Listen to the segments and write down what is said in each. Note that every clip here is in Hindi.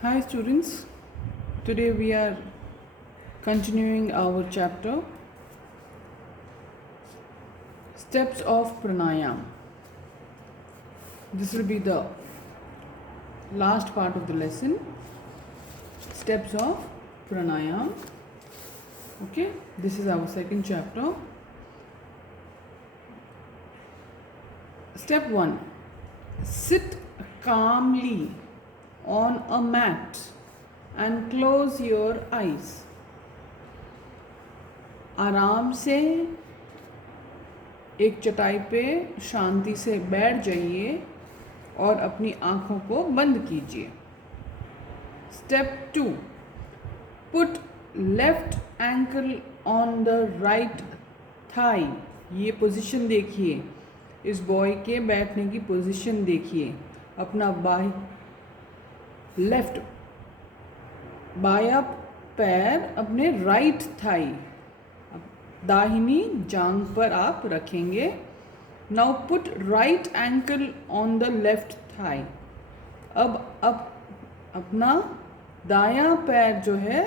Hi students, today we are continuing our chapter Steps of Pranayam. This will be the last part of the lesson, Steps of Pranayam. Okay, this is our second chapter. Step 1. Sit calmly on a mat and close your eyes. आराम से एक चटाई पे शांति से बैठ जाइए और अपनी आँखों को बंद कीजिए. Step 2. Put left ankle on the right thigh. ये पोजीशन देखिए, इस बॉय के बैठने की पोजीशन देखिए. अपना लेफ्ट बायां पैर अपने राइट थाई दाहिनी जांघ पर आप रखेंगे. Now put right ankle on the left thigh. अब अपना दायां पैर जो है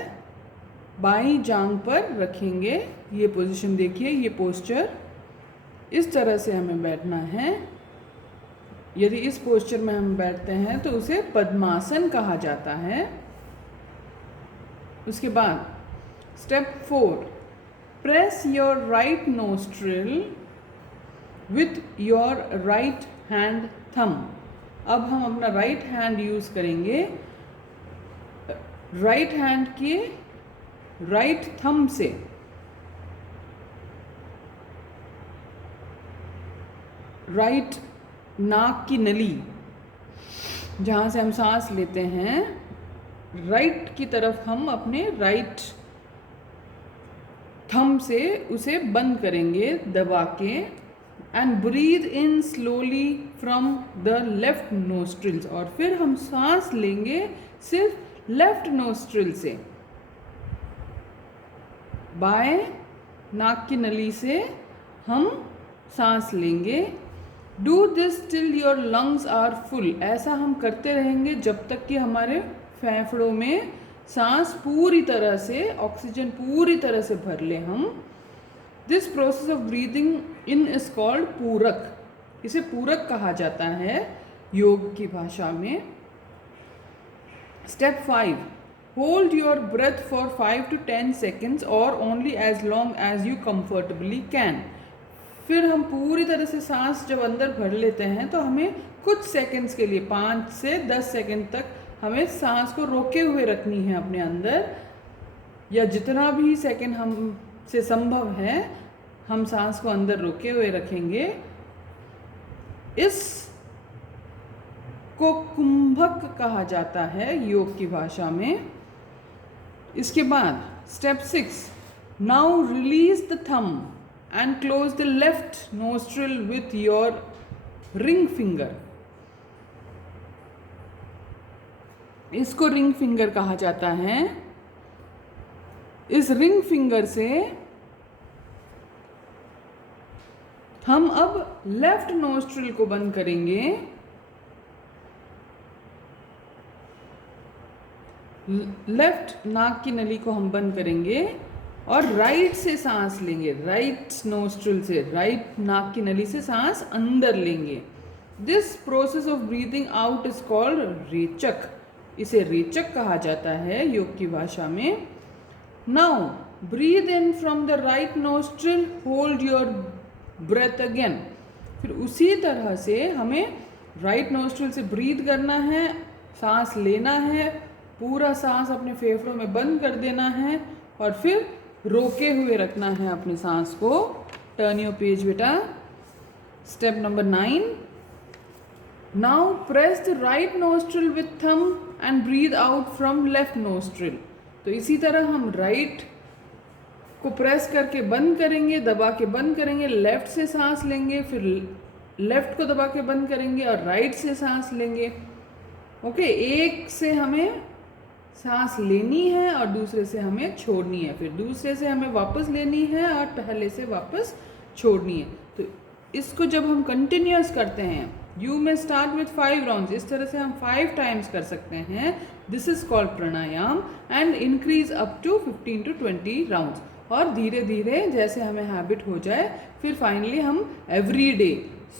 बाईं जांघ पर रखेंगे. ये पोजीशन देखिए, ये पोस्चर इस तरह से हमें बैठना है. यदि इस पोस्चर में हम बैठते हैं तो उसे पद्मासन कहा जाता है. उसके बाद step 4. Press your right nostril with your right hand thumb. अब हम अपना राइट हैंड यूज करेंगे. राइट हैंड के राइट थंब से राइट नाक की नली जहाँ से हम सांस लेते हैं, राइट की तरफ हम अपने राइट थंब से उसे बंद करेंगे दबा के. And breathe in slowly from the left nostrils. और फिर हम सांस लेंगे सिर्फ लेफ्ट नोस्ट्रिल से. बाएं नाक की नली से हम सांस लेंगे. Do this till your lungs are full. ऐसा हम करते रहेंगे जब तक कि हमारे फेफड़ों में सांस पूरी तरह से, ऑक्सीजन पूरी तरह से भर ले हम. This process of breathing in is called पूरक. इसे पूरक कहा जाता है योग की भाषा में. Step 5. Hold your breath for 5 to 10 seconds और only as long as you comfortably can. फिर हम पूरी तरह से सांस जब अंदर भर लेते हैं तो हमें कुछ सेकंड्स के लिए 5 से 10 सेकंड तक हमें सांस को रोके हुए रखनी है अपने अंदर. या जितना भी सेकंड हम से संभव है हम सांस को अंदर रोके हुए रखेंगे. इस को कुंभक कहा जाता है योग की भाषा में. इसके बाद step 6. Now release the thumb and close the left nostril with your ring finger. इसको रिंग फिंगर कहा जाता है. इस रिंग फिंगर से हम अब लेफ्ट नोस्ट्रिल को बंद करेंगे. लेफ्ट नाक की नली को हम बंद करेंगे और राइट से सांस लेंगे. राइट नोस्ट्रिल से, राइट नाक की नली से सांस अंदर लेंगे. This process of breathing out is called rechak. इसे रेचक कहा जाता है योग की भाषा में. Now breathe in from the right nostril, hold your breath again. फिर उसी तरह से हमें राइट नोस्ट्रिल से ब्रीद करना है, सांस लेना है, पूरा सांस अपने फेफड़ों में बंद कर देना है और फिर रोके हुए रखना है अपनी सांस को. टर्न योर पेज बेटा. Step number 9. Now press the right nostril with thumb and breathe out from left nostril. तो इसी तरह हम राइट को प्रेस करके बंद करेंगे, दबा के बंद करेंगे. लेफ्ट से सांस लेंगे, फिर लेफ्ट को दबा के बंद करेंगे और राइट से सांस लेंगे. ओके, एक से हमें सांस लेनी है और दूसरे से हमें छोड़नी है. फिर दूसरे से हमें वापस लेनी है और पहले से वापस छोड़नी है. तो इसको जब हम कंटिन्यूअस करते हैं you may start with 5 rounds, इस तरह से हम 5 टाइम्स कर सकते हैं. This is called pranayama and increase up to 15 to 20 rounds. और धीरे धीरे जैसे हमें हैबिट हो जाए फिर फाइनली हम एवरी डे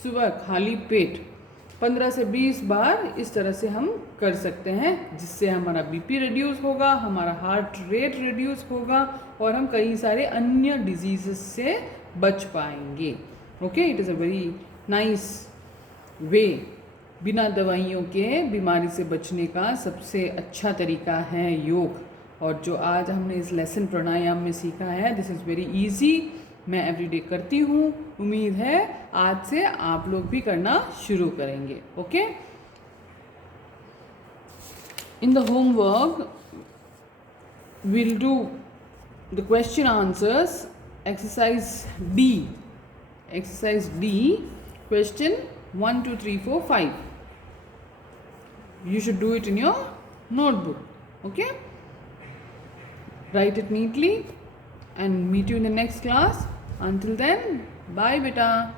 सुबह खाली पेट 15 से 20 बार इस तरह से हम कर सकते हैं, जिससे हमारा बीपी रिड्यूस होगा, हमारा हार्ट रेट रिड्यूस होगा और हम कई सारे अन्य डिजीजेस से बच पाएंगे. Okay, it is a very nice way. बिना दवाइयों के बीमारी से बचने का सबसे अच्छा तरीका है योग. और जो आज हमने इस लेसन प्राणायाम में सीखा है, दिस इज़ वेरी इजी. मैं एवरीडे करती हूँ. उम्मीद है आज से आप लोग भी करना शुरू करेंगे. Okay, in the homework we'll do the question answers. Exercise D. Exercise D, question 1, 2, 3, 4, 5. You should do it in your notebook. Okay, write it neatly and meet you in the next class. Until then, bye beta.